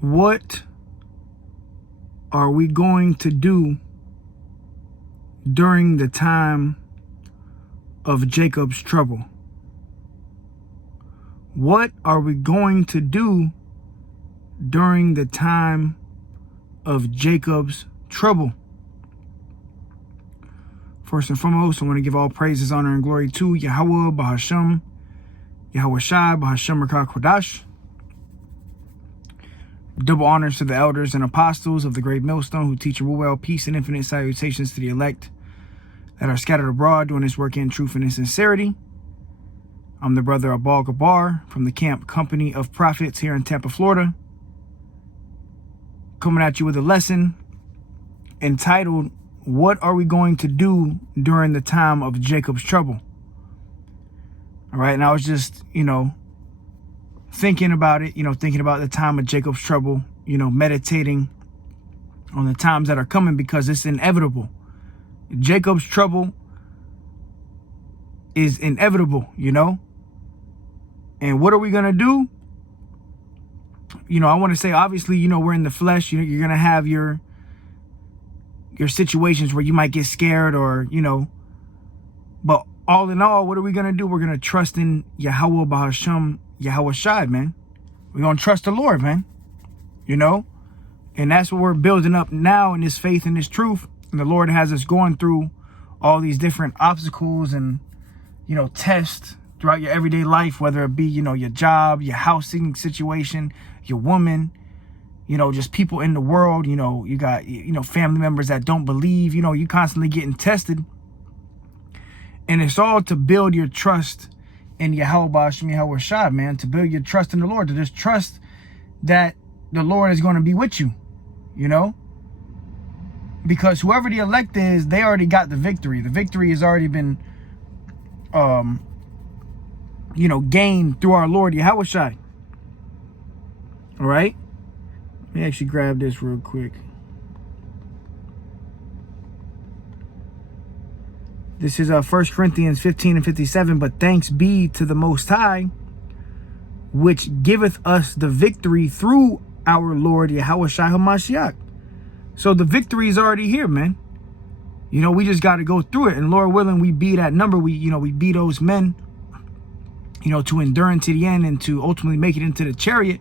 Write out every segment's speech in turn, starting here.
What are we going to do during the time of Jacob's trouble? What are we going to do during the time of Jacob's trouble? First and foremost, I want to give all praises, honor, and glory to Yahweh, Bahashem, Yahweh Shai, Bahashem Rakah Kodash. Double honors to the elders and apostles of the great millstone who teach and rule well. Peace and infinite salutations to the elect that are scattered abroad doing this work in truth and in sincerity. I'm the brother Abal Gabar from the Camp Company of Prophets here in Tampa, Florida, coming at you with a lesson entitled, What Are We Going to Do During the Time of Jacob's Trouble? All right, and I was just, thinking about it, thinking about the time of Jacob's trouble, meditating on the times that are coming because it's inevitable. Jacob's trouble is inevitable, And what are we going to do? I want to say, obviously, we're in the flesh. You're going to have your situations where you might get scared or, but all in all, what are we going to do? We're going to trust in Yahweh Bahashem, Yahweh Shai, man. We're going to trust the Lord, man. And that's what we're building up now in this faith and this truth. And the Lord has us going through all these different obstacles and, tests throughout your everyday life, whether it be, your job, your housing situation, your woman, just people in the world, you got, family members that don't believe, you constantly getting tested. And it's all to build your trust in Yahweh Ba'ashem Yahweh Shai, man, to build your trust in the Lord, to just trust that the Lord is going to be with you, because whoever the elect is, they already got the victory. The victory has already been, gained through our Lord Yahweh Shai. All right. Let me actually grab this real quick. This is 1 Corinthians 15 and 57. But thanks be to the Most High, which giveth us the victory through our Lord Yahweh Shai HaMashiach. So the victory is already here, man. We just got to go through it. And Lord willing, we be that number. We be those men, to endure into the end and to ultimately make it into the chariot.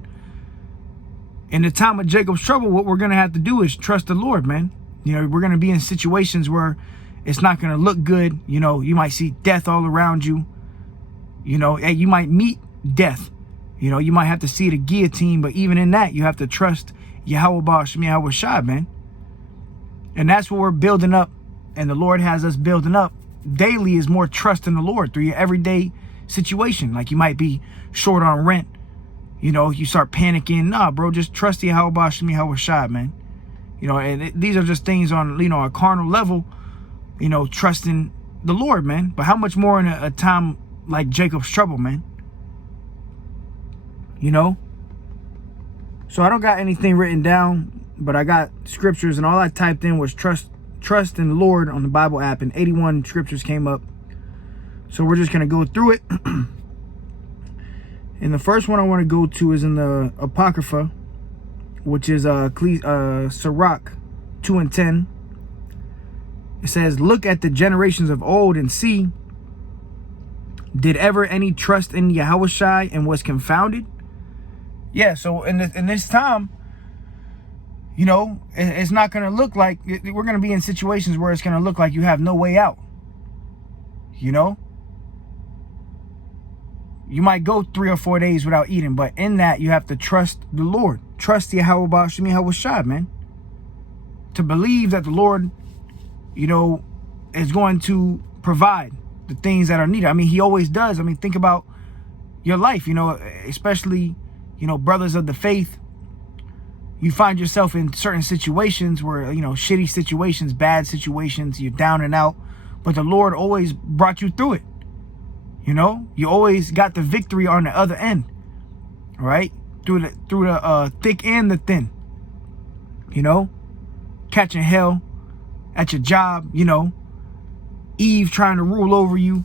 In the time of Jacob's trouble, what we're going to have to do is trust the Lord, man. We're going to be in situations where it's not going to look good. You might see death all around you. Hey, you might meet death. You might have to see the guillotine, but even in that, you have to trust Yahweh Ba'ashem Yahweh Shai, man. And that's what we're building up, and the Lord has us building up daily is more trust in the Lord through your everyday situation. Like you might be short on rent. You start panicking. Nah, bro, just trust Yahweh Ba'ashem Yahweh Shai, man. These are just things on, a carnal level, trusting the Lord, man. But how much more in a time like Jacob's trouble, man? So I don't got anything written down, but I got scriptures, and all I typed in was trust in the Lord on the Bible app, and 81 scriptures came up. So we're just going to go through it. And the first one I want to go to is in the Apocrypha, which is Sirach 2 and 10. It says, look at the generations of old and see, did ever any trust in Yahweh Shai and was confounded? Yeah, so in this time, it's not going to look like, we're going to be in situations where it's going to look like you have no way out. You might go 3 or 4 days without eating, but in that, you have to trust the Lord. Trust Yahweh Ba'ashem Yahweh Shai, man. To believe that the Lord, is going to provide the things that are needed. I mean, he always does. I mean, think about your life, especially, brothers of the faith. You find yourself in certain situations where, shitty situations, bad situations, you're down and out, but the Lord always brought you through it. You always got the victory on the other end, all right? Through the thick and the thin, catching hell at your job, Eve trying to rule over you,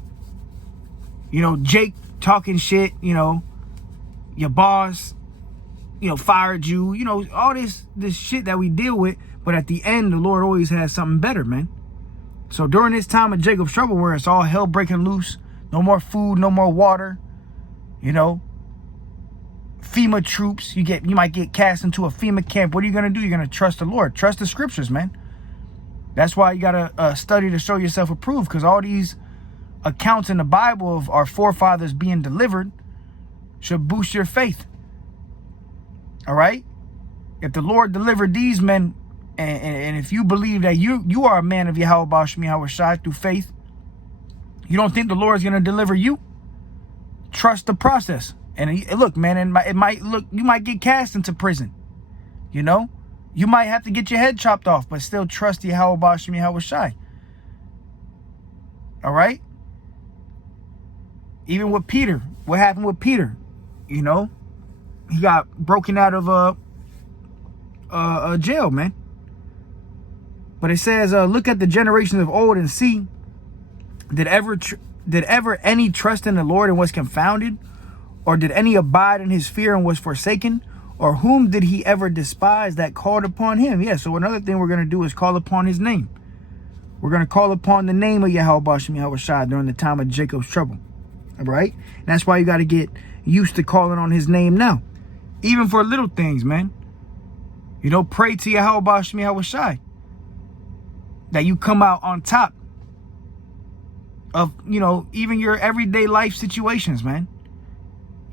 Jake talking shit, your boss, fired you, all this shit that we deal with. But at the end, the Lord always has something better, man. So during this time of Jacob's trouble, where it's all hell breaking loose, no more food, no more water, FEMA troops, you might get cast into a FEMA camp. What are you going to do? You're going to trust the Lord. Trust the scriptures, man. That's why you got to study to show yourself approved, because all these accounts in the Bible of our forefathers being delivered should boost your faith. All right? If the Lord delivered these men, and if you believe that you are a man of Yahweh Bashmi Hawashai through faith, you don't think the Lord is going to deliver you? Trust the process. And look, man, you might get cast into prison. You might have to get your head chopped off, but still trust Yahweh Bashmi Hawashai. All right? Even with Peter, what happened with Peter? He got broken out of a jail, man. But it says, look at the generations of old and see, did ever any trust in the Lord and was confounded? Or did any abide in his fear and was forsaken? Or whom did he ever despise that called upon him? Yeah, so another thing we're going to do is call upon his name. We're going to call upon the name of Yahweh Bashmi Hawashai during the time of Jacob's trouble. All right? And that's why you got to get used to calling on his name now. Even for little things, man. Pray to Yahweh Bashmi Hawashai that you come out on top of, even your everyday life situations, man.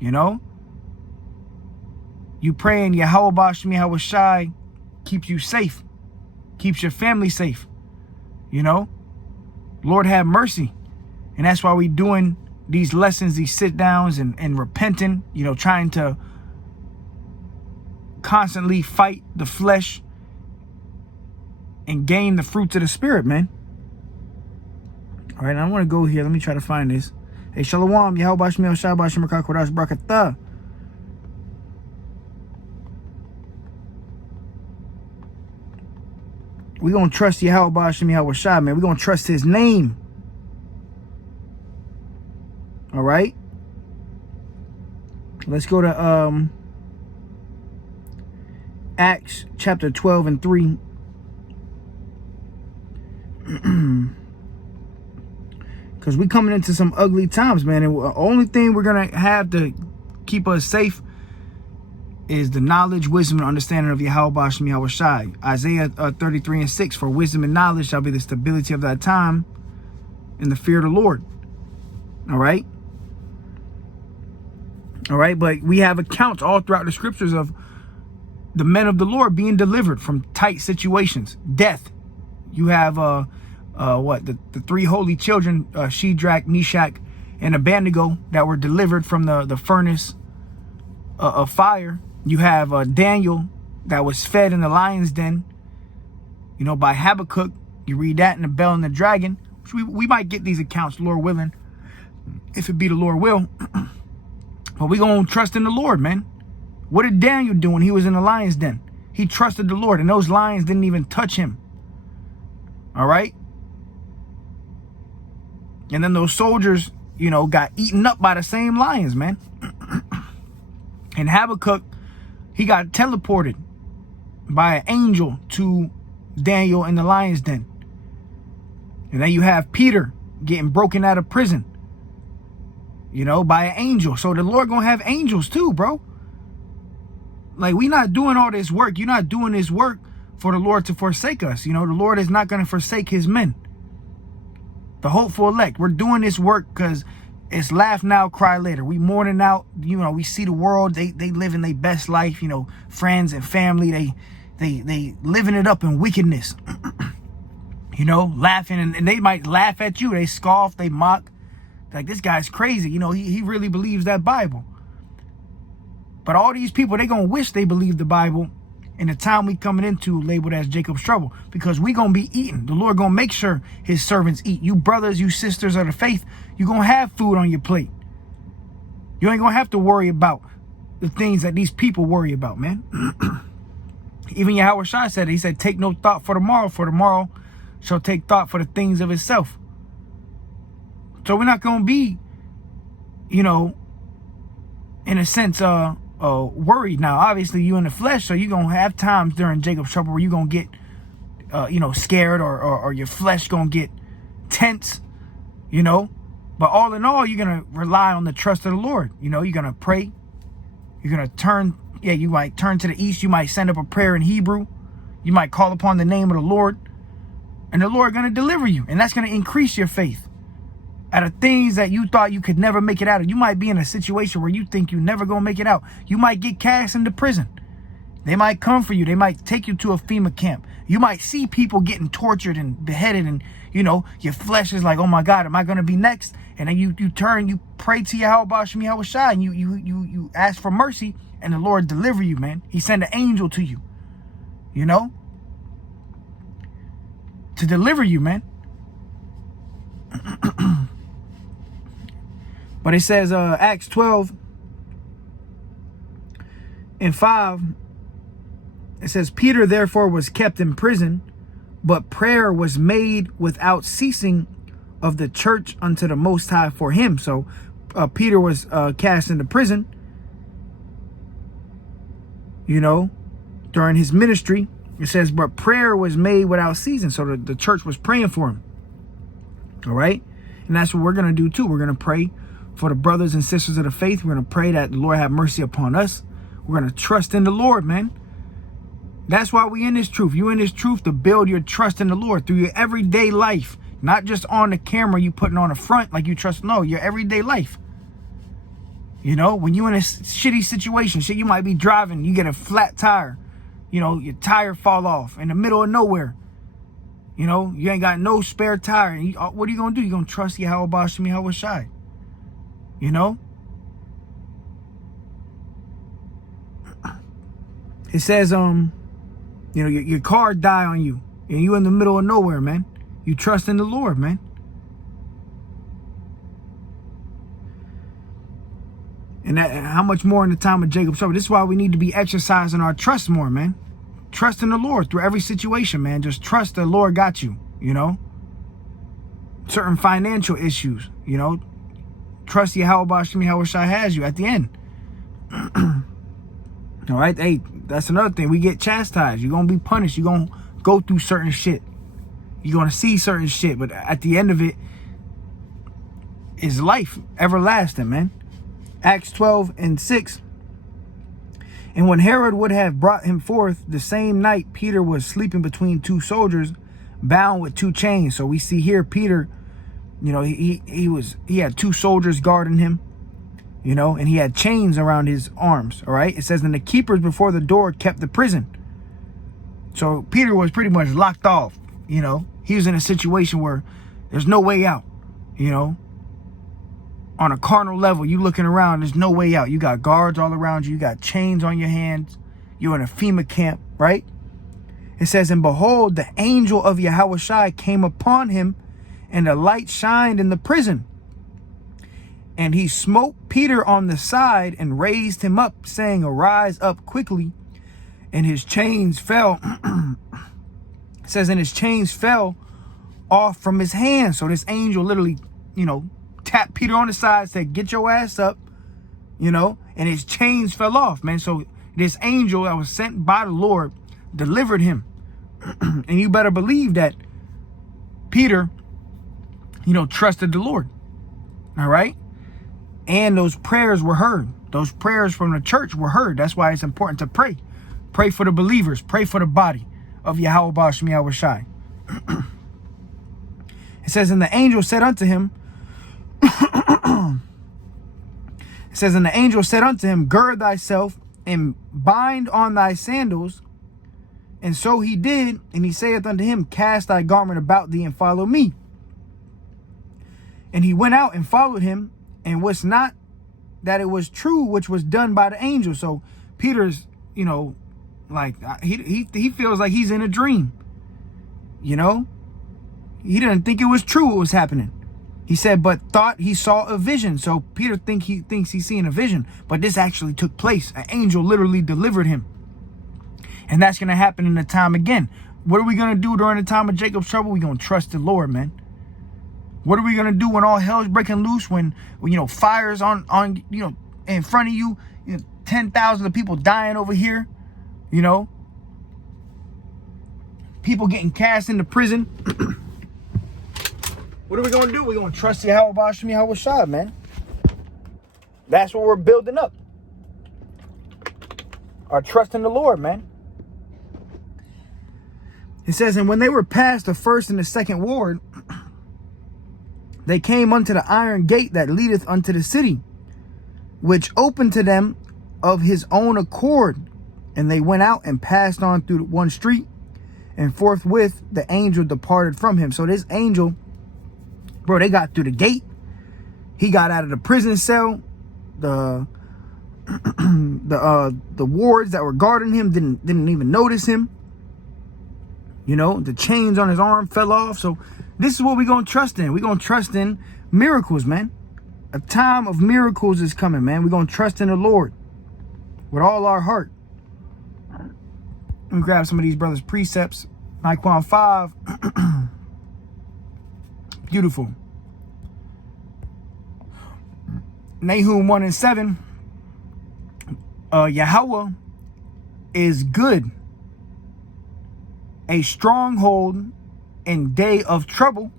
You praying Yahweh Bashmi Hawashai keeps you safe, keeps your family safe. Lord have mercy. And that's why we doing these lessons, these sit downs and repenting, trying to constantly fight the flesh and gain the fruits of the spirit, man. All right, I want to go here. Let me try to find this. Hey, Shalom, Yahweh Bashmi Hawashai Bashmi Kodash Barakatah. We're going to trust Yahweh Bashmi Hawashai, man. We're going to trust his name. All right? Let's go to Acts chapter 12 and 3. Because we coming into some ugly times, man. And the only thing we're going to have to keep us safe is the knowledge, wisdom, and understanding of Yahweh Bashmi Hawashai. Isaiah 33 and 6, for wisdom and knowledge shall be the stability of that time and the fear of the Lord. All right? All right, but we have accounts all throughout the scriptures of the men of the Lord being delivered from tight situations, death. You have the three holy children, Shadrach, Meshach, and Abednego, that were delivered from the furnace of fire. You have Daniel that was fed in the lion's den, by Habakkuk. You read that in the Bell and the Dragon. We might get these accounts, Lord willing, if it be the Lord will. But we going to trust in the Lord, man. What did Daniel do when he was in the lion's den? He trusted the Lord, and those lions didn't even touch him. All right? And then those soldiers, got eaten up by the same lions, man. And Habakkuk, he got teleported by an angel to Daniel in the lion's den. And then you have Peter getting broken out of prison, by an angel. So the Lord gonna have angels too, bro. Like, we not doing all this work. You're not doing this work for the Lord to forsake us. The Lord is not going to forsake his men, the hopeful elect. We're doing this work because it's laugh now, cry later. We mourning out, we see the world. They living their best life, friends and family. They living it up in wickedness, laughing. And they might laugh at you. They scoff, they mock. Like, this guy's crazy. He really believes that Bible. But all these people, they going to wish they believed the Bible in the time we coming into labeled as Jacob's trouble, because we going to be eating. The Lord going to make sure his servants eat. You brothers, you sisters of the faith, you going to have food on your plate. You ain't going to have to worry about the things that these people worry about, man. Even Yahweh Shai said it. He said, take no thought for tomorrow shall take thought for the things of itself. So we're not going to be, in a sense, worried. Now, obviously, you in the flesh, so you're going to have times during Jacob's trouble where you're going to get, scared or your flesh going to get tense, But all in all, you're going to rely on the trust of the Lord. You're going to pray. You're going to turn. Yeah, you might turn to the east. You might send up a prayer in Hebrew. You might call upon the name of the Lord. And the Lord going to deliver you. And that's going to increase your faith. Out of things that you thought you could never make it out of. You might be in a situation where you think you're never going to make it out. You might get cast into prison. They might come for you. They might take you to a FEMA camp. You might see people getting tortured and beheaded. And, your flesh is like, oh, my God, am I going to be next? And then you turn, you pray to Yahweh Shem Yahweh Shai, and you ask for mercy. And the Lord deliver you, man. He sent an angel to you, to deliver you, man. But it says, Acts 12 and 5, it says, Peter therefore was kept in prison, but prayer was made without ceasing of the church unto the Most High for him. So Peter was cast into prison, during his ministry. It says, but prayer was made without ceasing. So the church was praying for him. All right. And that's what we're going to do too. We're going to pray for the brothers and sisters of the faith. We're going to pray that the Lord have mercy upon us. We're going to trust in the Lord, man. That's why we in this truth. You in this truth to build your trust in the Lord through your everyday life. Not just on the camera you putting on the front like you trust. No, your everyday life. When you in a shitty situation, you might be driving, you get a flat tire, your tire fall off in the middle of nowhere. You ain't got no spare tire. What are you going to do? You're going to trust Yahweh Shem Yahweh Shai. It says, your car die on you and you in the middle of nowhere, man. You trust in the Lord, man. And that, how much more in the time of Jacob's trouble? This is why we need to be exercising our trust more, man. Trust in the Lord through every situation, man. Just trust the Lord got you, Certain financial issues, Trust Yahweh Shem Yahweh Shai has you at the end. All right? Hey, that's another thing. We get chastised. You're going to be punished. You're going to go through certain shit. You're going to see certain shit. But at the end of it is life, everlasting, man. Acts 12 and 6. And when Herod would have brought him forth the same night, Peter was sleeping between two soldiers, bound with two chains. So we see here Peter, he had two soldiers guarding him, and he had chains around his arms. All right. It says, and the keepers before the door kept the prison. So Peter was pretty much locked off. He was in a situation where there's no way out, On a carnal level, you looking around, there's no way out. You got guards all around you. You got chains on your hands. You're in a FEMA camp, right? It says, and behold, the angel of Yahweh Shai came upon him, and the light shined in the prison. And he smote Peter on the side and raised him up, saying, arise up quickly. And his chains fell. It says, and his chains fell off from his hands. So this angel literally, tapped Peter on the side, said, get your ass up, and his chains fell off, man. So this angel that was sent by the Lord delivered him. And you better believe that Peter, trusted the Lord. All right. And those prayers were heard. Those prayers from the church were heard. That's why it's important to pray. Pray for the believers. Pray for the body of Yahweh Shem Yahweh Shai. It says, and the angel said unto him, it says, and the angel said unto him, gird thyself and bind on thy sandals. And so he did. And he saith unto him, cast thy garment about thee and follow me. And he went out and followed him, and wist not that it was true which was done by the angel. So Peter's, like he feels like he's in a dream. He didn't think it was true what was happening. He said, but thought he saw a vision. So Peter thinks he's seeing a vision, but this actually took place. An angel literally delivered him. And that's going to happen in the time again. What are we going to do during the time of Jacob's trouble? We're going to trust the Lord, man. What are we going to do when all hell's breaking loose, when fire's on, in front of you, 10,000 of people dying over here, you know, people getting cast into prison. What are we going to do? We're going to trust Yahweh Bashim Yahweh Shai, man. That's what we're building up. Our trust in the Lord, man. It says, and when they were past the first and the second ward, they came unto the iron gate that leadeth unto the city, which opened to them of his own accord. And they went out and passed on through one street, and forthwith the angel departed from him. So this angel, bro, they got through the gate. He got out of the prison cell. The wards that were guarding him didn't even notice him. You know, the chains on his arm fell off. So this is what we're going to trust in. We're going to trust in miracles, man. A time of miracles is coming, man. We're going to trust in the Lord with all our heart. Let me grab some of these brothers' precepts. Naquan 5. Beautiful. Nahum 1 and 7. Yahweh is good, a stronghold in day of trouble,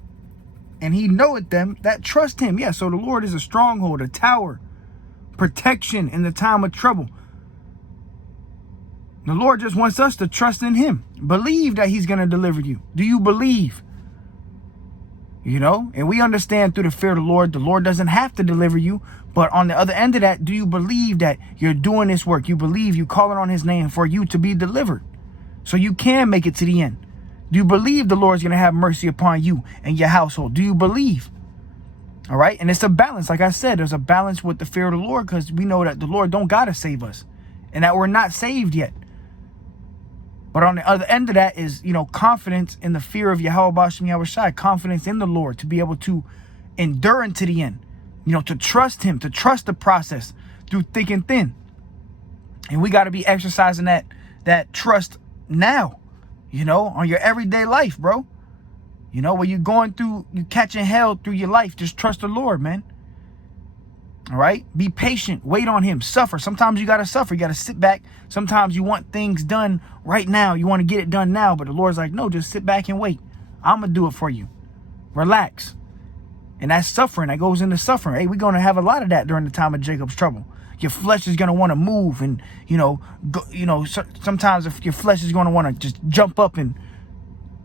and he knoweth them that trust him. Yeah, so the Lord is a stronghold, a tower, protection in the time of trouble. The Lord just wants us to trust in him. Believe that he's going to deliver you. Do you believe? You know, and we understand through the fear of the Lord doesn't have to deliver you. But on the other end of that, do you believe that you're doing this work? You believe you calling on his name for you to be delivered so you can make it to the end? Do you believe the Lord's going to have mercy upon you and your household? Do you believe? All right. And it's a balance. Like I said, there's a balance with the fear of the Lord, because we know that the Lord don't got to save us and that we're not saved yet. But on the other end of that is, you know, confidence in the fear of Yahweh Bashim Yahweh Shai, confidence in the Lord to be able to endure into the end, you know, to trust him, to trust the process through thick and thin. And we got to be exercising that trust now, you know, on your everyday life, bro. You know, when you're going through, you catching hell through your life, just trust the Lord, man. All right. Be patient. Wait on him. Suffer. Sometimes you got to suffer. You got to sit back. Sometimes you want things done right now. You want to get it done now. But the Lord's like, no, just sit back and wait. I'm going to do it for you. Relax. And that's suffering. That goes into suffering. Hey, we're going to have a lot of that during the time of Jacob's trouble. Your flesh is going to want to move. And, you know, sometimes if your flesh is going to want to just jump up and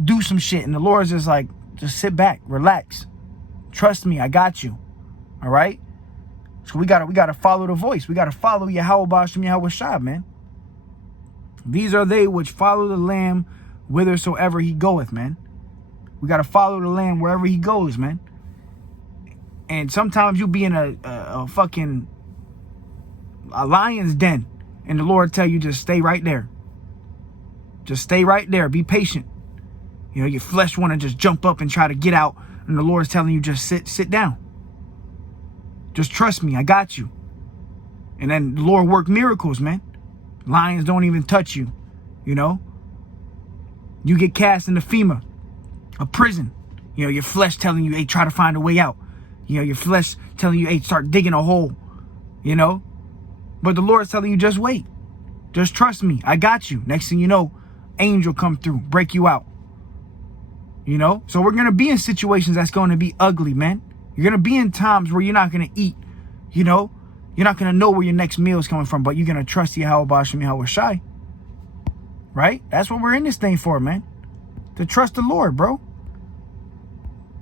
do some shit. And the Lord's just like, just sit back. Relax. Trust me. I got you. All right. So we gotta follow the voice. We gotta follow Yahweh Bashim Yahweh Shai, man. These are they which follow the Lamb whithersoever he goeth, man. We gotta follow the Lamb wherever he goes, man. And sometimes you be in a fucking lion's den, and the Lord tell you just stay right there. Just stay right there. Be patient. You know, your flesh want to just jump up and try to get out, and the Lord's telling you just sit down. Just trust me, I got you. And then the Lord worked miracles, man. Lions don't even touch you, you know. You get cast into FEMA, a prison. You know, your flesh telling you, hey, try to find a way out. You know, your flesh telling you, hey, start digging a hole, you know. But the Lord's telling you, just wait. Just trust me, I got you. Next thing you know, angel come through, break you out. You know, so we're going to be in situations that's going to be ugly, man. You're going to be in times where you're not going to eat, you know. You're not going to know where your next meal is coming from, but you're going to trust Yahweh Bashim Yahweh Shai. Right? That's what we're in this thing for, man. To trust the Lord, bro.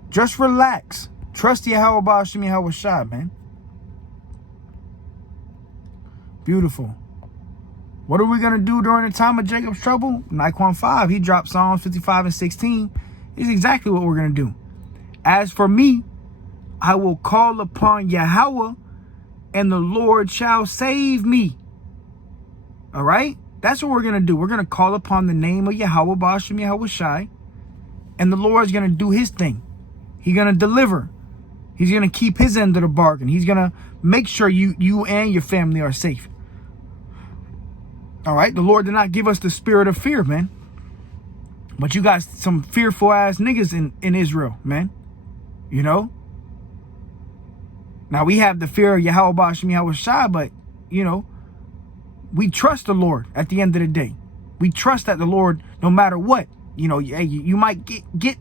Just relax. Trust Yahweh Bashim Yahweh Shai, man. Beautiful. What are we going to do during the time of Jacob's trouble? Naquan 5, he dropped Psalms 55 and 16. It's exactly what we're going to do. As for me, I will call upon Yahweh, and the Lord shall save me. All right? That's what we're going to do. We're going to call upon the name of Yahweh Bashim Yahweh Shai, and the Lord's going to do his thing. He's going to deliver. He's going to keep his end of the bargain. He's going to make sure you and your family are safe. All right? The Lord did not give us the spirit of fear, man. But you got some fearful ass niggas in Israel, man. You know? Now we have the fear of Yahweh Ba'Shem Yahweh Shai, but you know, we trust the Lord at the end of the day. We trust that the Lord, no matter what, you know, you might get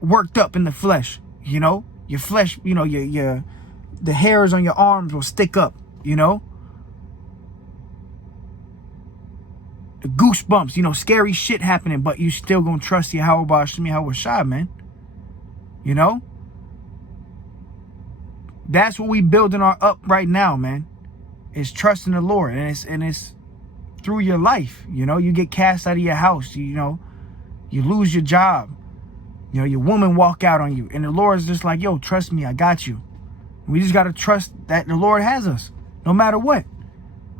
worked up in the flesh, you know, your flesh, you know, the hairs on your arms will stick up, you know, the goosebumps, you know, scary shit happening, but you still gonna trust Yahweh Ba'Shem Yahweh Shai, man. You know, that's what we building our up right now, man. Is trusting the Lord, and it's through your life. You know, you get cast out of your house. You know, you lose your job. You know, your woman walk out on you, and the Lord's just like, yo, trust me, I got you. We just gotta trust that the Lord has us, no matter what.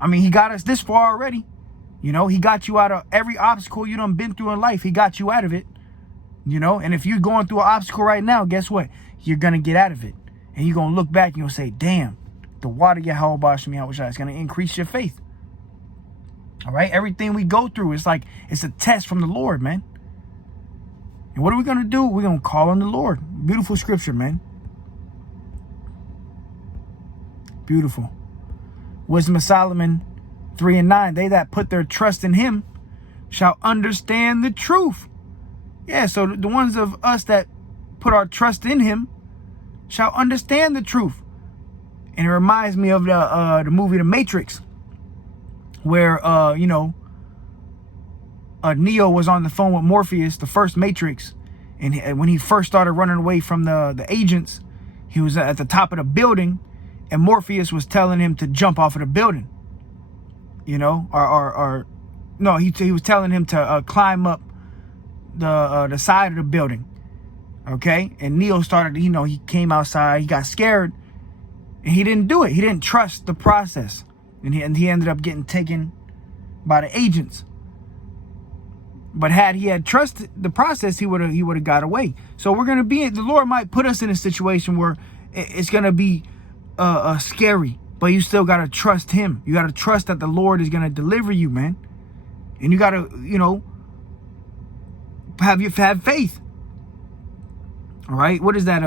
I mean, He got us this far already. You know, He got you out of every obstacle you done been through in life. He got you out of it. You know, and if you're going through an obstacle right now, guess what? You're gonna get out of it, and you're gonna look back and you'll say, damn, the water Yahweh Ba'Shem Yahweh Shai is gonna increase your faith. All right, everything we go through, it's like it's a test from the Lord, man. And what are we gonna do? We're gonna call on the Lord. Beautiful scripture, man. Beautiful. Wisdom of Solomon 3:9. They that put their trust in Him shall understand the truth. Yeah, so the ones of us that put our trust in Him shall understand the truth. And it reminds me of the movie The Matrix, where you know, Neo was on the phone with Morpheus, the first Matrix, and when he first started running away from the agents, he was at the top of the building, and Morpheus was telling him to jump off of the building. You know, or no, he was telling him to climb up the side of the building. Okay, and Neo started, you know, he came outside, he got scared, and he didn't do it. He didn't trust the process, and he ended up getting taken by the agents. But had he had trusted the process, he would have got away. So we're gonna be, the Lord might put us in a situation where it's gonna be scary, but you still gotta trust Him. You gotta trust that the Lord is gonna deliver you, man. And you gotta, you know, have faith. All right, what is that?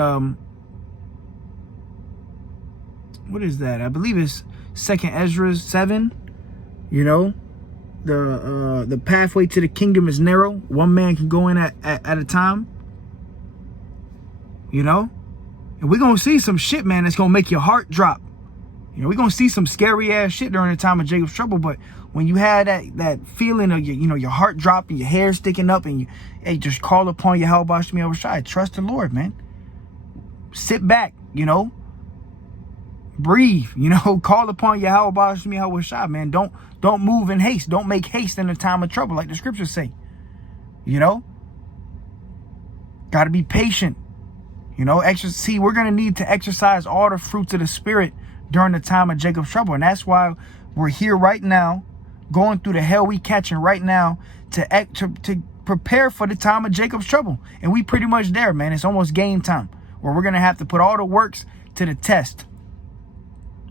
What is that? I believe it's 2nd Ezra 7. You know, the pathway to the kingdom is narrow. One man can go in at a time. You know, and we're gonna see some shit, man, that's gonna make your heart drop. You know, we're gonna see some scary ass shit during the time of Jacob's trouble. But when you had that feeling of your heart dropping, your hair sticking up, and you just call upon Yahweh Ba'Shem Yahweh Shai. Trust the Lord, man. Sit back, you know. Breathe, you know. Call upon Yahweh Ba'Shem Yahweh Shai, man. Don't move in haste. Don't make haste in the time of trouble, like the scriptures say. You know. Got to be patient. You know, see, we're gonna need to exercise all the fruits of the Spirit during the time of Jacob's trouble, and that's why we're here right now, going through the hell we catching right now to prepare for the time of Jacob's trouble. And we pretty much there, man. It's almost game time, where we're gonna have to put all the works to the test.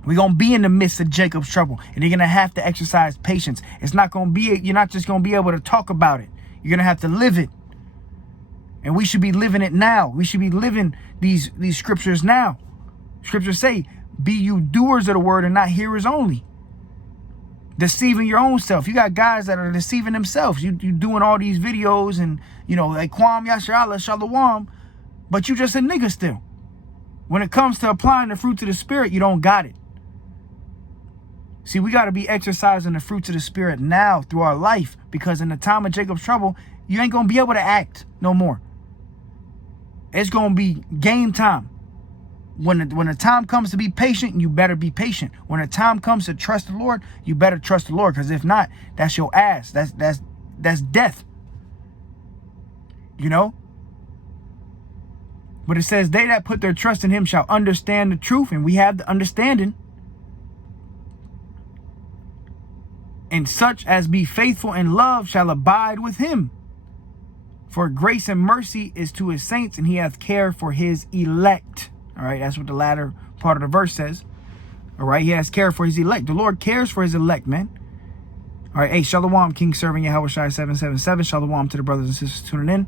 We're gonna be in the midst of Jacob's trouble, and you're gonna have to exercise patience. It's not gonna be, you're not just gonna be able to talk about it. You're gonna have to live it. And we should be living it now. We should be living these scriptures now. Scriptures say, be you doers of the word and not hearers only. Deceiving your own self. You got guys that are deceiving themselves. You doing all these videos and, you know, like Kwam Yasharallah Shalom, but you just a nigga still. When it comes to applying the fruits of the Spirit, you don't got it. See, we got to be exercising the fruits of the Spirit now through our life, because in the time of Jacob's trouble, you ain't going to be able to act no more. It's going to be game time. When the time comes to be patient, you better be patient. When the time comes to trust the Lord, you better trust the Lord, because if not, that's your ass. That's death. You know? But it says, they that put their trust in Him shall understand the truth, and we have the understanding. And such as be faithful in love shall abide with Him. For grace and mercy is to His saints, and He hath care for His elect. All right, that's what the latter part of the verse says. All right, He has care for His elect. The Lord cares for His elect, man. All right, hey, Shalom, King Serving Yahweh Shai 777. Shalom to the brothers and sisters tuning in.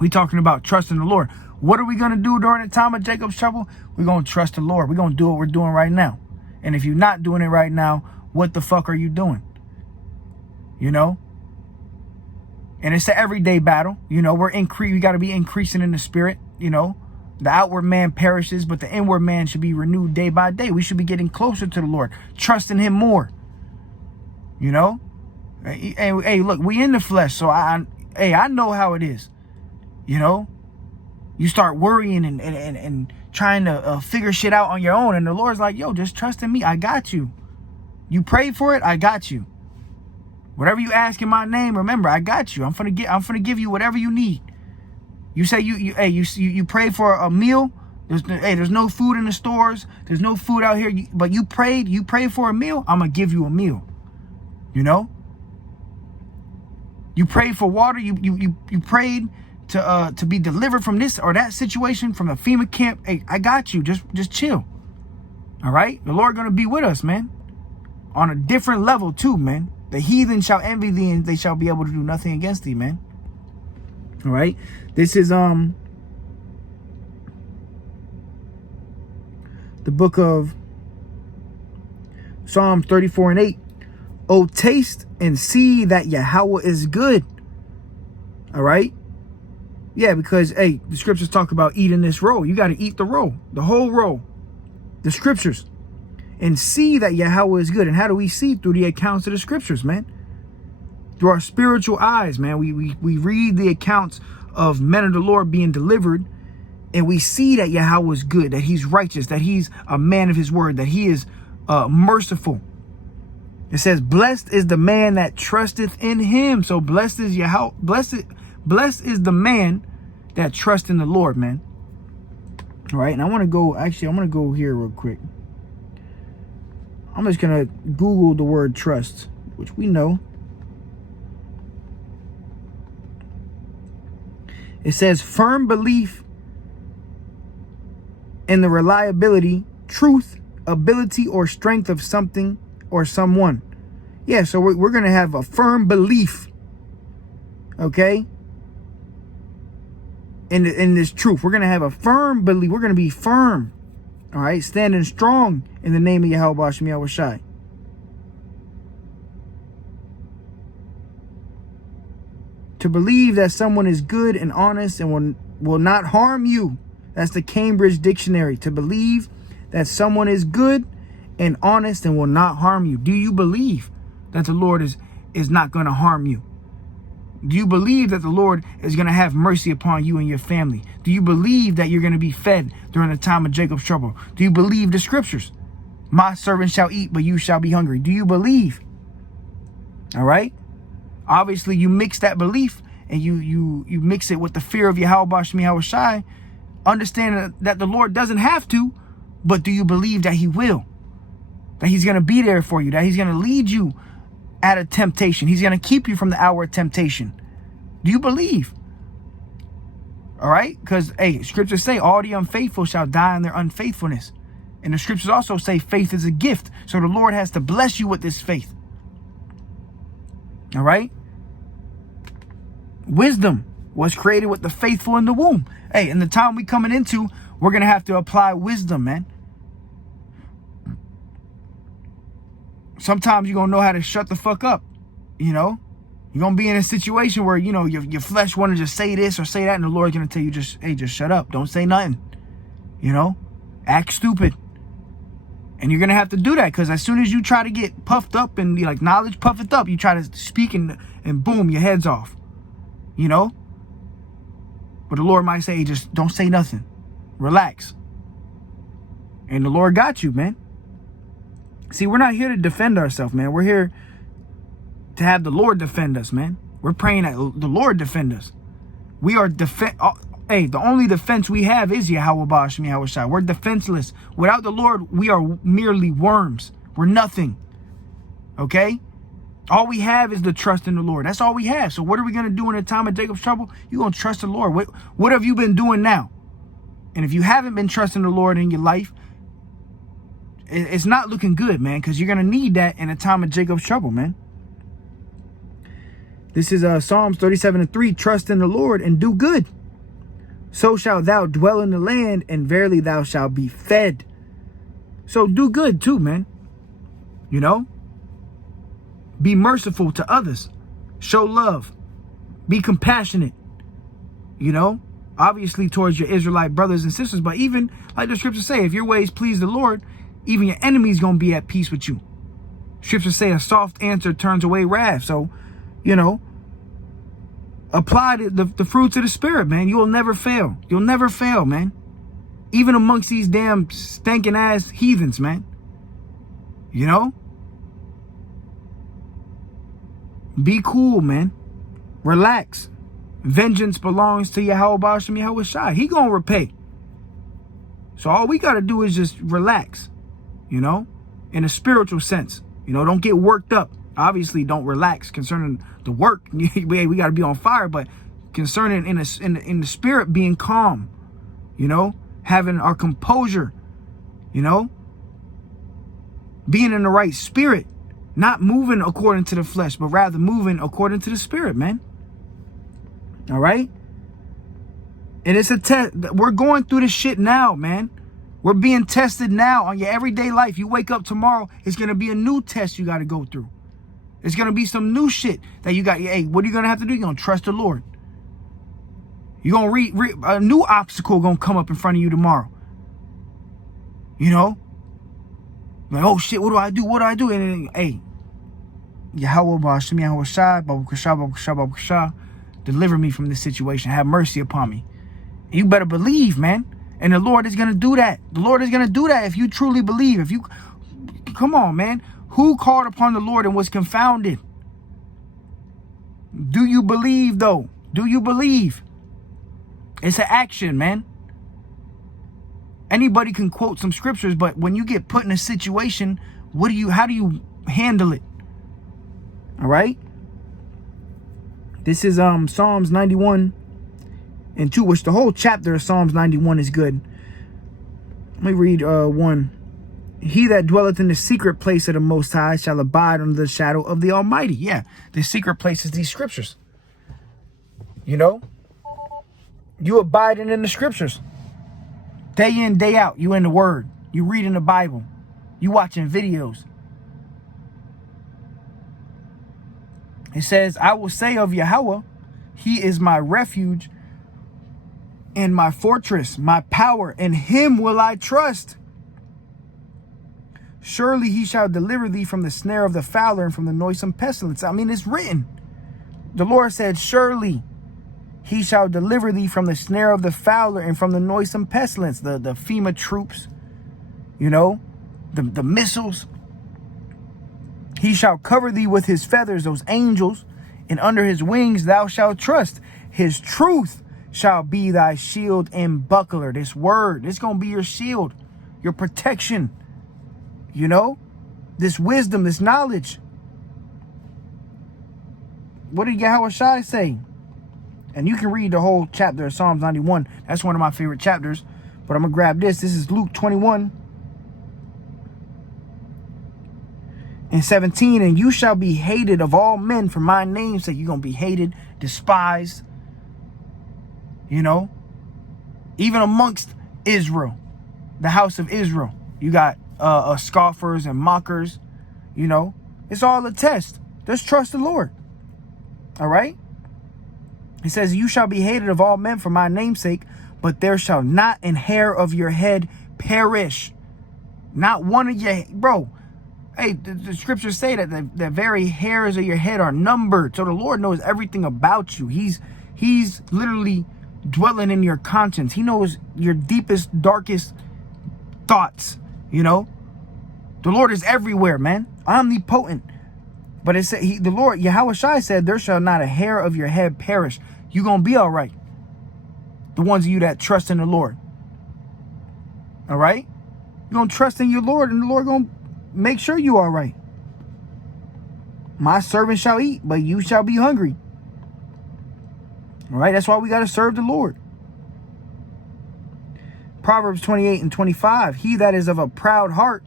We talking about trusting the Lord. What are we going to do during the time of Jacob's trouble? We're going to trust the Lord. We're going to do what we're doing right now. And if you're not doing it right now, what the fuck are you doing? You know? And it's an everyday battle. You know, we got to be increasing in the spirit. You know, the outward man perishes, but the inward man should be renewed day by day. We should be getting closer to the Lord, trusting him more. You know? Hey, look, we in the flesh. So I know how it is. You know? You start worrying and trying to figure shit out on your own. And the Lord's like, yo, just trust in me. I got you. You prayed for it. I got you. Whatever you ask in my name, remember, I got you. I'm gonna give you whatever you need. You say you pray for a meal. There's no food in the stores. There's no food out here. But you prayed for a meal. I'm gonna give you a meal. You know. You prayed for water. You prayed to be delivered from this or that situation, from the FEMA camp. Hey, I got you. Just chill. All right. The Lord gonna be with us, man. On a different level too, man. The heathen shall envy thee, and they shall be able to do nothing against thee, man. All right. This is the book of Psalm 34:8. Oh, taste and see that Yahweh is good. All right. Yeah, because the scriptures talk about eating this roll. You got to eat the roll, the whole roll, the scriptures. And see that Yahweh is good. And how do we see? Through the accounts of the scriptures, man. Through our spiritual eyes, man. We read the accounts of men of the Lord being delivered. And we see that Yahweh is good. That he's righteous. That he's a man of his word. That he is merciful. It says, blessed is the man that trusteth in him. So blessed is Yahweh. Blessed is the man that trusts in the Lord, man. All right. And I want to go here real quick. I'm just going to Google the word trust, which we know. It says firm belief in the reliability, truth, ability, or strength of something or someone. Yeah, so we're going to have a firm belief, okay, in this truth. We're going to have a firm belief. We're going to be firm. All right, standing strong in the name of Yahweh Hashem Yahweh Shai. To believe that someone is good and honest and will not harm you. That's the Cambridge Dictionary. To believe that someone is good and honest and will not harm you. Do you believe that the Lord is not going to harm you? Do you believe that the Lord is going to have mercy upon you and your family? Do you believe that you're going to be fed during the time of Jacob's trouble? Do you believe the scriptures? My servant shall eat, but you shall be hungry. Do you believe? All right. Obviously, you mix that belief and you mix it with the fear of Yahweh Hashem Yahweh Shai, understanding that the Lord doesn't have to, but do you believe that he will? That he's going to be there for you, that he's going to lead you out of temptation. He's going to keep you from the hour of temptation. Do you believe? All right? Because, scriptures say all the unfaithful shall die in their unfaithfulness. And the scriptures also say faith is a gift. So the Lord has to bless you with this faith. All right? Wisdom was created with the faithful in the womb. In the time we coming into, we're going to have to apply wisdom, man. Sometimes you're going to know how to shut the fuck up, you know? You're going to be in a situation where, you know, your flesh want to just say this or say that, and the Lord's going to tell you, just shut up. Don't say nothing, you know? Act stupid. And you're going to have to do that, because as soon as you try to get puffed up and be like, knowledge puffeth up, you try to speak and boom, your head's off, you know? But the Lord might say, just don't say nothing. Relax. And the Lord got you, man. See, we're not here to defend ourselves, man. We're here to have the Lord defend us, man. We're praying that the Lord defend us. We are the only defense we have is Yahweh Hashem Yahweh Shai. We're defenseless. Without the Lord, we are merely worms. We're nothing. Okay? All we have is the trust in the Lord. That's all we have. So what are we going to do in the time of Jacob's trouble? You're going to trust the Lord. What have you been doing now? And if you haven't been trusting the Lord in your life, it's not looking good, man, because you're going to need that in a time of Jacob's trouble, man. This is Psalms 37:3. Trust in the Lord and do good. So shalt thou dwell in the land, and verily thou shalt be fed. So do good too, man. You know? Be merciful to others. Show love. Be compassionate. You know? Obviously towards your Israelite brothers and sisters. But even, like the scriptures say, if your ways please the Lord, even your enemy's going to be at peace with you. Scriptures say a soft answer turns away wrath. So, you know, apply the fruits of the Spirit, man. You will never fail. You'll never fail, man. Even amongst these damn stinking ass heathens, man. You know? Be cool, man. Relax. Vengeance belongs to Yahweh Ba'ashem Yahweh Shai. He gonna repay. So all we gotta do is just relax. You know? In a spiritual sense. You know, don't get worked up. Obviously, don't relax concerning the work. We got to be on fire, but concerning in the spirit, being calm, you know, having our composure, you know, being in the right spirit, not moving according to the flesh, but rather moving according to the spirit, man. All right. And it's a test. We're going through this shit now, man. We're being tested now on your everyday life. You wake up tomorrow, it's going to be a new test you got to go through. It's going to be some new shit that you got. Hey, what are you going to have to do? You're going to trust the Lord. You're going to a new obstacle going to come up in front of you tomorrow. You know? Like, oh shit, what do I do? What do I do? And then, hey, Yahweh Ba'ashem Yahweh Shai, Babu Kasha, Babu Kasha, Babu Kasha, deliver me from this situation. Have mercy upon me. You better believe, man. And the Lord is going to do that. The Lord is going to do that if you truly believe. If you, come on, man. Who called upon the Lord and was confounded? Do you believe, though? Do you believe? It's an action, man. Anybody can quote some scriptures, but when you get put in a situation, how do you handle it? All right? This is Psalms 91 and 2, which the whole chapter of Psalms 91 is good. Let me read 1. He that dwelleth in the secret place of the Most High shall abide under the shadow of the Almighty. Yeah, the secret place is these scriptures. You know? You abiding in the scriptures. Day in, day out, you in the Word. You reading the Bible. You watching videos. It says, I will say of Yahweh, He is my refuge and my fortress, my power, in Him will I trust. Surely He shall deliver thee from the snare of the fowler and from the noisome pestilence. I mean, it's written. The Lord said, surely He shall deliver thee from the snare of the fowler and from the noisome pestilence. The FEMA troops, you know, the missiles. He shall cover thee with His feathers, those angels, and under His wings thou shalt trust. His truth shall be thy shield and buckler. This word, this going to be your shield, your protection. You know, this wisdom, this knowledge. What did Yahweh Shai say? And you can read the whole chapter of Psalms 91. That's one of my favorite chapters. But I'm going to grab this. This is Luke 21 and 17. And you shall be hated of all men for my name's sake. You're going to be hated, despised. You know, even amongst Israel, the house of Israel, you got scoffers and mockers. You know, it's all a test. Just trust the Lord. All right. It says, you shall be hated of all men for my name's sake, but there shall not an hair of your head perish. Not one of your, bro. Hey, the scriptures say that the very hairs of your head are numbered. So the Lord knows everything about you. He's literally dwelling in your conscience. He knows your deepest, darkest thoughts, you know. The Lord is everywhere, man. Omnipotent. But it said, the Lord, Yahweh Shai said, there shall not a hair of your head perish. You're going to be all right. The ones of you that trust in the Lord. All right? You're going to trust in your Lord, and the Lord going to make sure you are all right. My servant shall eat, but you shall be hungry. All right? That's why we got to serve the Lord. Proverbs 28 and 25. He that is of a proud heart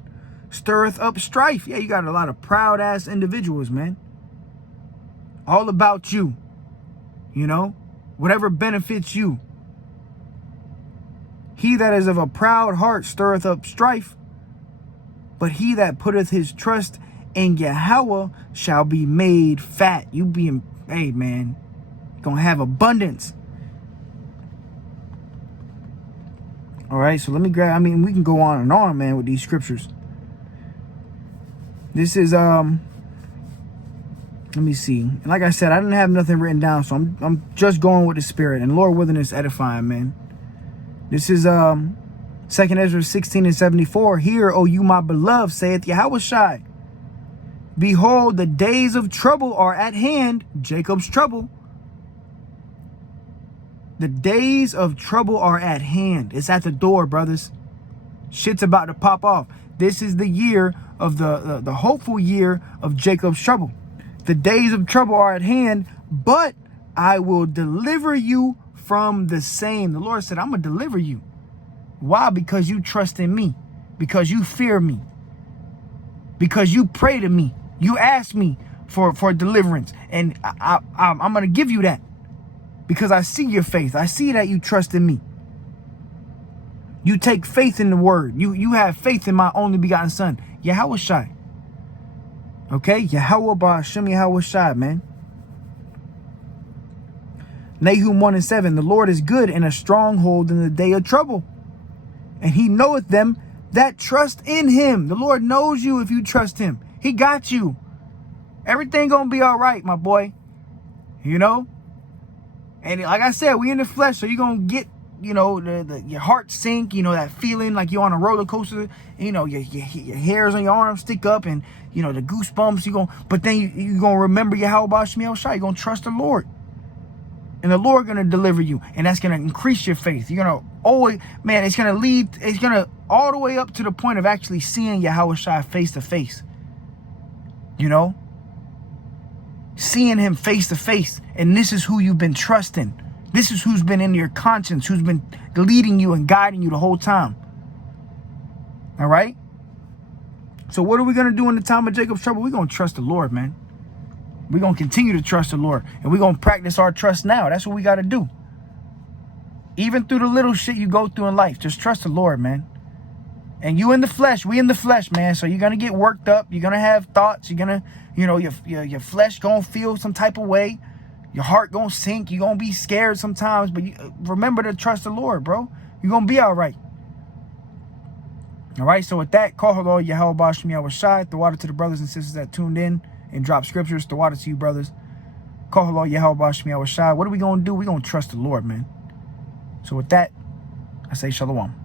stirreth up strife. Yeah, you got a lot of proud ass individuals, man. All about you. You know, whatever benefits you. He that is of a proud heart stirreth up strife, but he that putteth his trust in Yahweh shall be made fat. You being, hey man, gonna have abundance. All right, so let me grab, we can go on and on, man, with these scriptures. This is, let me see. And like I said, I didn't have nothing written down, so I'm just going with the Spirit. And Lord willing, it's edifying, man. This is 2 Ezra 16:74. Hear, O you my beloved, saith Yahushai. Behold, the days of trouble are at hand, Jacob's trouble. The days of trouble are at hand. It's at the door, brothers. Shit's about to pop off. This is the year of the hopeful year of Jacob's trouble. The days of trouble are at hand, but I will deliver you from the same. The Lord said, I'm going to deliver you. Why? Because you trust in me. Because you fear me. Because you pray to me. You ask me for deliverance. And I'm going to give you that. Because I see your faith. I see that you trust in me. You take faith in the word. You have faith in my only begotten son, Yahushai. Okay? Yahweh Ba'ashem Yahushai, man. Nahum 1:7. The Lord is good and a stronghold in the day of trouble. And he knoweth them that trust in him. The Lord knows you if you trust him. He got you. Everything gonna be all right, my boy. You know? And like I said, we in the flesh, so you're going to get, you know, your heart sink, you know, that feeling like you're on a roller coaster, you know, your hairs on your arms stick up and, you know, the goosebumps, but then you're going to remember Yahweh Shemiel Shai. You're going to trust the Lord. And the Lord going to deliver you. And that's going to increase your faith. You're going to always, man, it's going to all the way up to the point of actually seeing Yahweh Shai face to face. You know? Seeing him face to face. And this is who you've been trusting. This is who's been in your conscience, who's been leading you and guiding you the whole time. All right? So what are we going to do in the time of Jacob's trouble? We're going to trust the Lord, man. We're going to continue to trust the Lord. And we're going to practice our trust now. That's what we got to do. Even through the little shit you go through in life, just trust the Lord, man. And you in the flesh, we in the flesh, man. So you're going to get worked up. You're going to have thoughts. You're going to, you know, your flesh going to feel some type of way. Your heart going to sink. You're going to be scared sometimes. But remember to trust the Lord, bro. You're going to be all right. All right. So with that, call hello, Yahweh Ba'ashem Yahushai. The water to the brothers and sisters that tuned in and dropped scriptures. The water to you, brothers. Call hello, Yahweh Ba'ashem Yahushai. What are we going to do? We're going to trust the Lord, man. So with that, I say shalom.